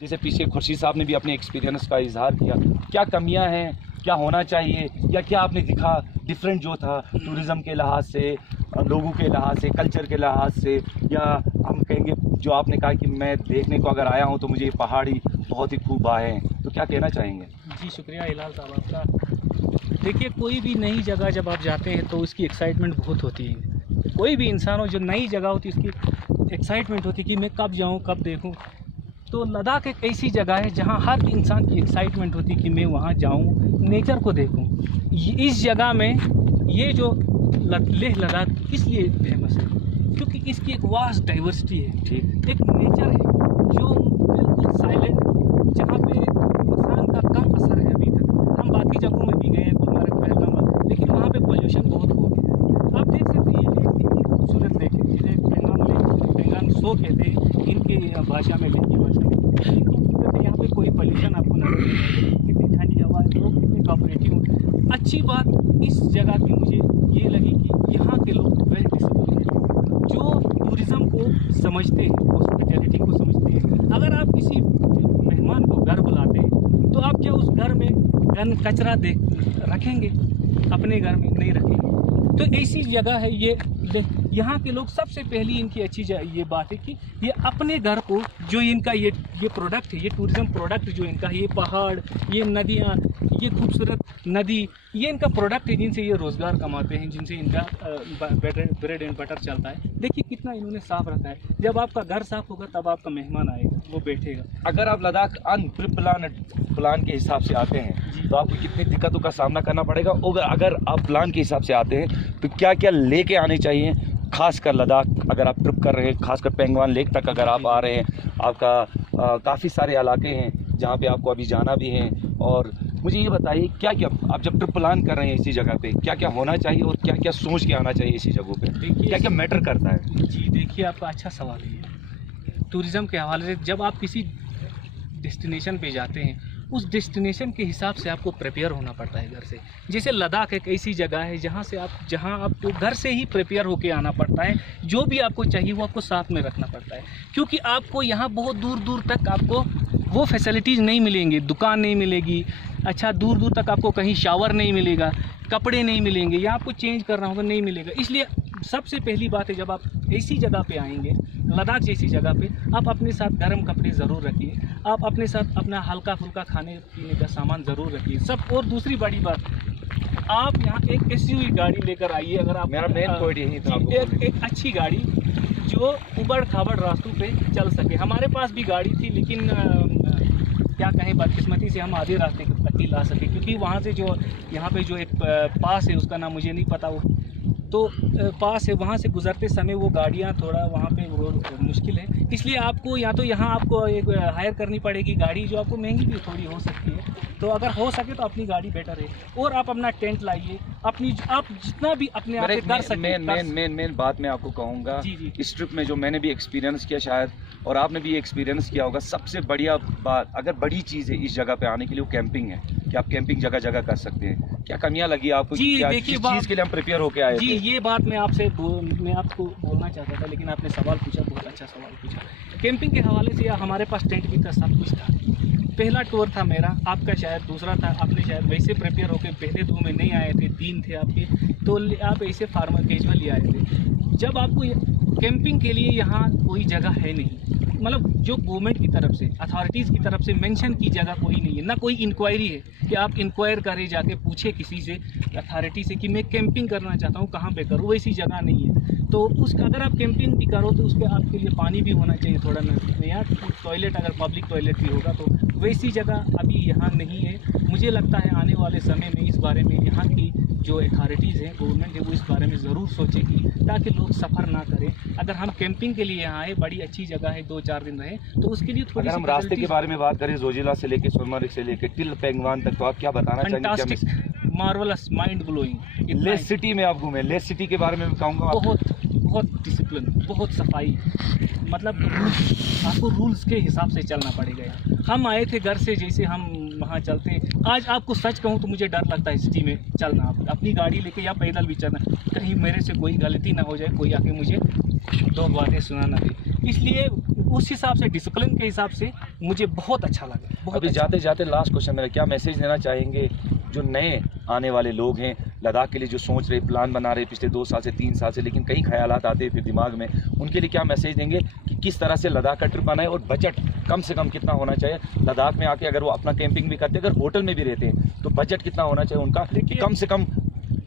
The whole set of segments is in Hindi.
जैसे पीछे खुर्शीद साहब ने भी अपने एक्सपीरियंस का इजहार किया, क्या कमियां हैं, क्या होना चाहिए, या क्या आपने दिखा डिफरेंट जो था टूरिज़्म के लिहाज से, लोगों के लिहाज से, कल्चर के लिहाज से, या हम कहेंगे जो आपने कहा कि मैं देखने को अगर आया हूँ तो मुझे ये पहाड़ी बहुत ही खूब आए हैं, तो क्या कहना चाहेंगे? जी शुक्रिया हिलाल साहब आपका। देखिए, कोई भी नई जगह जब आप जाते हैं तो उसकी एक्साइटमेंट बहुत होती है। कोई भी इंसान हो, जो नई जगह होती है उसकी एक्साइटमेंट होती है कि मैं कब जाऊँ, कब देखूँ। तो लद्दाख एक ऐसी जगह है जहाँ हर इंसान की एक्साइटमेंट होती है कि मैं वहाँ जाऊँ, नेचर को देखूँ। इस जगह में ये जो लेह लद्दाख इसलिए फेमस है क्योंकि इसकी एक वास्ट डाइवर्सिटी है, ठीक, एक नेचर है जो बिल्कुल साइलेंट, जहाँ पे इंसान का कम असर है। अभी तक हम बाकी जगहों में भी गए हैं, गुलमर्ग, पहलगाम, लेकिन वहाँ पे पोल्यूशन बहुत हो गया है। आप देख सकते हैं ये लेक कितनी खूबसूरत लेक है, जिसे पेंगांग लेक, पेंगांग सो कहते हैं इनके भाषा में, लेक की भाषा में। कितनी खूबसूरत है, यहाँ पे कोई पोल्यूशन आपको नजर नहीं आएगा, कितनी ठंडी हवा है, लोग कितने कोऑपरेटिव। अच्छी बात इस जगह की मुझे ये लगी कि यहाँ के लोग वेल डिसिप्लिन हैं, जो टूरिज़्म को समझते हैं, हॉस्पिटैलिटी को समझते हैं। अगर आप किसी मेहमान को घर बुलाते हैं तो आप क्या उस घर में कचरा रखेंगे? अपने घर में नहीं रखेंगे। तो ऐसी जगह है ये। यहाँ के लोग सबसे पहली इनकी अच्छी ये बात है कि ये अपने घर को, जो इनका ये प्रोडक्ट है, ये टूरिज़्म प्रोडक्ट जो इनका, ये पहाड़, ये नदियाँ, ये खूबसूरत नदी, ये इनका प्रोडक्ट है जिनसे ये रोज़गार कमाते हैं, जिनसे इनका ब्रेड एंड बटर चलता है। देखिए कितना इन्होंने साफ़ रखा है। जब आपका घर साफ़ होगा तब आपका मेहमान आएगा, वो बैठेगा। अगर आप लद्दाख प्लान के हिसाब से आते हैं तो आपको कितनी दिक्कतों का सामना करना पड़ेगा, और अगर आप प्लान के हिसाब से आते हैं तो क्या क्या लेके आने चाहिए? खासकर लद्दाख अगर आप ट्रिप कर रहे हैं, खासकर पेंगवान लेक तक अगर आप आ रहे हैं, आपका काफ़ी सारे इलाके हैं जहाँ पे आपको अभी जाना भी है, और मुझे ये बताइए क्या क्या आप जब ट्रिप प्लान कर रहे हैं इसी जगह पे क्या क्या होना चाहिए और क्या क्या सोच के आना चाहिए इसी जगहों पे? क्या क्या मैटर करता है? जी देखिए, आपका अच्छा सवाल है। टूरिज़्म के हवाले से जब आप किसी डेस्टिनेशन पे जाते हैं, उस डेस्टिनेशन के हिसाब से आपको प्रिपेयर होना पड़ता है घर से। जैसे लद्दाख एक ऐसी जगह है जहाँ आपको घर से ही प्रिपेयर होके आना पड़ता है। जो भी आपको चाहिए वो आपको साथ में रखना पड़ता है, क्योंकि आपको यहाँ बहुत दूर दूर तक आपको वो फैसिलिटीज़ नहीं मिलेंगी, दुकान नहीं मिलेगी, अच्छा दूर दूर तक आपको कहीं शावर नहीं मिलेगा, कपड़े नहीं मिलेंगे, या आपको चेंज करना होगा नहीं मिलेगा। इसलिए सबसे पहली बात है, जब आप ऐसी जगह पे आएंगे, लद्दाख जैसी जगह पे, आप अपने साथ गर्म कपड़े ज़रूर रखिए, आप अपने साथ अपना हल्का फुल्का खाने पीने का सामान ज़रूर रखिए सब। और दूसरी बड़ी बात, आप यहाँ एक SUV गाड़ी लेकर आइए। अगर आप, मेरा मेन पॉइंट यही था, एक अच्छी गाड़ी जो उबड़ खाबड़ रास्तों पे चल सके। हमारे पास भी गाड़ी थी, लेकिन क्या कहें, बदकिस्मती से हम आधे रास्ते तक ही ला सके, क्योंकि वहाँ से जो यहाँ पे जो एक पास है, उसका नाम मुझे नहीं पता, वो तो पास है, वहाँ से गुजरते समय वो गाड़ियाँ थोड़ा वहाँ पे रोड मुश्किल है। इसलिए आपको या तो यहाँ आपको एक हायर करनी पड़ेगी गाड़ी, जो आपको महंगी भी थोड़ी हो सकती है। तो अगर हो सके तो अपनी गाड़ी बेटर है, और आप अपना टेंट लाइए, अपनी आप जितना भी अपने आप से कर सकते हैं। मेन बात मैं आपको कहूँगा, जी। इस ट्रिप में जो मैंने भी एक्सपीरियंस किया, शायद और आपने भी एक्सपीरियंस किया होगा, सबसे बढ़िया बात, अगर बड़ी चीज़ है इस जगह पे आने के लिए, वो कैंपिंग है कि आप कैंपिंग जगह जगह कर सकते हैं। क्या कमियां लगी आपको? जी क्या देखिए, चीज़ के लिए हम प्रिपेयर होके आए जी थे? ये बात मैं आपको बोलना चाहता था, लेकिन आपने सवाल पूछा, बहुत अच्छा सवाल पूछा। कैंपिंग के हवाले से हमारे पास टेंट भी था, सब कुछ था। पहला टूर था मेरा, आपका शायद दूसरा था। आपने शायद वैसे प्रिपेयर होकर पहले 2 में नहीं आए थे, 3 थे आपके, तो आप ऐसे फार्मल कैजुअल ही आए थे। जब आपको कैंपिंग के लिए यहाँ कोई जगह है नहीं, मतलब जो गवर्नमेंट की तरफ से, अथॉरिटीज़ की तरफ से मेंशन की जगह कोई नहीं है, ना कोई इंक्वायरी है कि आप इंक्वायर करें, जाके पूछे किसी से, अथॉरिटी से, कि मैं कैंपिंग करना चाहता हूँ, कहाँ पे करूँ, वैसी जगह नहीं है। तो उसका अगर आप कैंपिंग भी करो तो उसके आपके लिए पानी भी होना चाहिए थोड़ा नज़दीक में, या टॉयलेट, अगर पब्लिक टॉयलेट भी होगा तो वैसी जगह अभी यहाँ नहीं है। मुझे लगता है आने वाले समय में इस बारे में यहाँ की जो अथॉरिटीज़ हैं, गवर्नमेंट है, वो इस बारे में ज़रूर सोचेगी, ताकि लोग सफ़र ना करें। अगर हम कैंपिंग के लिए यहाँ आए, बड़ी अच्छी जगह है, 2-4 दिन रहे, तो उसके लिए थोड़ी, अगर हम रास्ते के बारे में बात करें, जोजिला से लेके सोनमर्ग से लेके टिल पेंगवान तक, तो आप क्या बताना चाहेंगे? Marvellous, mind blowing. Leh city में आप घूमे, लेह सिटी के बारे में मैं कहूँगा, बहुत डिसिप्लिन, बहुत सफाई, मतलब आपको रूल्स के हिसाब से चलना पड़ेगा। हम आए थे घर से, जैसे हम वहाँ चलते हैं। आज आपको सच कहूँ तो मुझे डर लगता है सिटी में चलना, अपनी गाड़ी लेके या पैदल भी चलना, कहीं मेरे से कोई गलती ना हो जाए, कोई आके मुझे 2 बातें सुना ना दे। इसलिए उस हिसाब से, डिसिप्लिन के हिसाब से मुझे बहुत अच्छा लगा, बहुत अभी अच्छा। जाते जाते लास्ट क्वेश्चन मेरा, क्या मैसेज देना चाहेंगे जो नए आने वाले लोग हैं लद्दाख के लिए, जो सोच रहे, प्लान बना रहे पिछले 2 साल से 3 साल से, लेकिन कई ख्यालात आते हैं फिर दिमाग में, उनके लिए क्या मैसेज देंगे कि किस तरह से लद्दाख का ट्रिप बनाए, और बजट कम से कम कितना होना चाहिए लद्दाख में आके, अगर वो अपना कैंपिंग भी करते हैं, अगर होटल में भी रहते हैं तो बजट कितना होना चाहिए उनका, कि कम से कम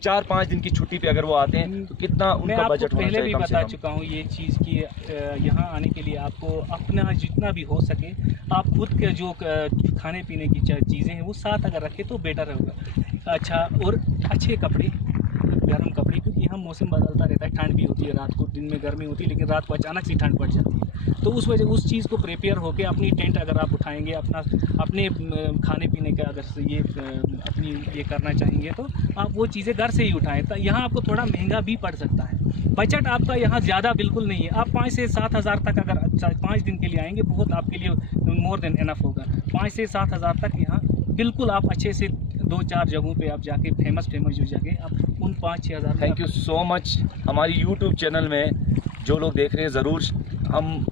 4-5 दिन की छुट्टी पे अगर वो आते हैं तो कितना मैं उनका आपको बजट होना पहले चाहिए भी कम से बता कम? चुका हूँ ये चीज़ कि यहाँ आने के लिए आपको अपना जितना भी हो सके आप खुद के जो खाने पीने की चीज़ें हैं वो साथ अगर रखें तो बेटर होगा। अच्छा, और अच्छे कपड़े, गर्म कपड़े, क्योंकि यहाँ मौसम बदलता रहता है, ठंड भी होती है, रात को दिन में गर्मी होती है, लेकिन रात को अचानक से ठंड पड़ जाती है। तो उस वजह उस चीज़ को प्रिपेयर होकर अपनी टेंट अगर आप उठाएंगे, अपने खाने पीने का अगर ये अपनी ये करना चाहेंगे तो आप वो चीज़ें घर से ही उठाएं। तो यहाँ आपको थोड़ा महंगा भी पड़ सकता है, बजट आपका यहाँ ज़्यादा बिल्कुल नहीं है। आप 5 से 7 हज़ार तक अगर 5 दिन के लिए आएंगे, बहुत आपके लिए मोर देन एनफ होगा। 5 से 7 हज़ार तक यहाँ बिल्कुल आप अच्छे से 2-4 जगहों पे आप जाके फेमस जो जगह आप उन 5-6 हज़ार। Thank you so much. हमारी यूट्यूब चैनल में जो लोग देख रहे हैं, ज़रूर, हम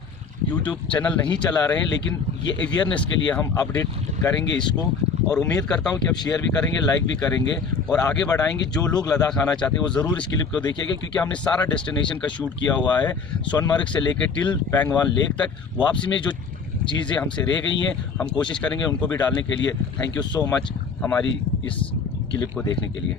यूट्यूब चैनल नहीं चला रहे हैं, लेकिन ये अवेयरनेस के लिए हम अपडेट करेंगे इसको, और उम्मीद करता हूँ कि आप शेयर भी करेंगे, लाइक भी करेंगे और आगे बढ़ाएंगे। जो लोग लद्दाख आना चाहते हैं वो ज़रूर इस क्लिप को देखिएगा, क्योंकि हमने सारा डेस्टिनेशन का शूट किया हुआ है, सोनमर्ग से लेकर टिल पैंगवान लेक तक। वापसी में जो चीज़ें हमसे रह गई हैं हम कोशिश करेंगे उनको भी डालने के लिए। थैंक यू सो मच हमारी इस क्लिप को देखने के लिए।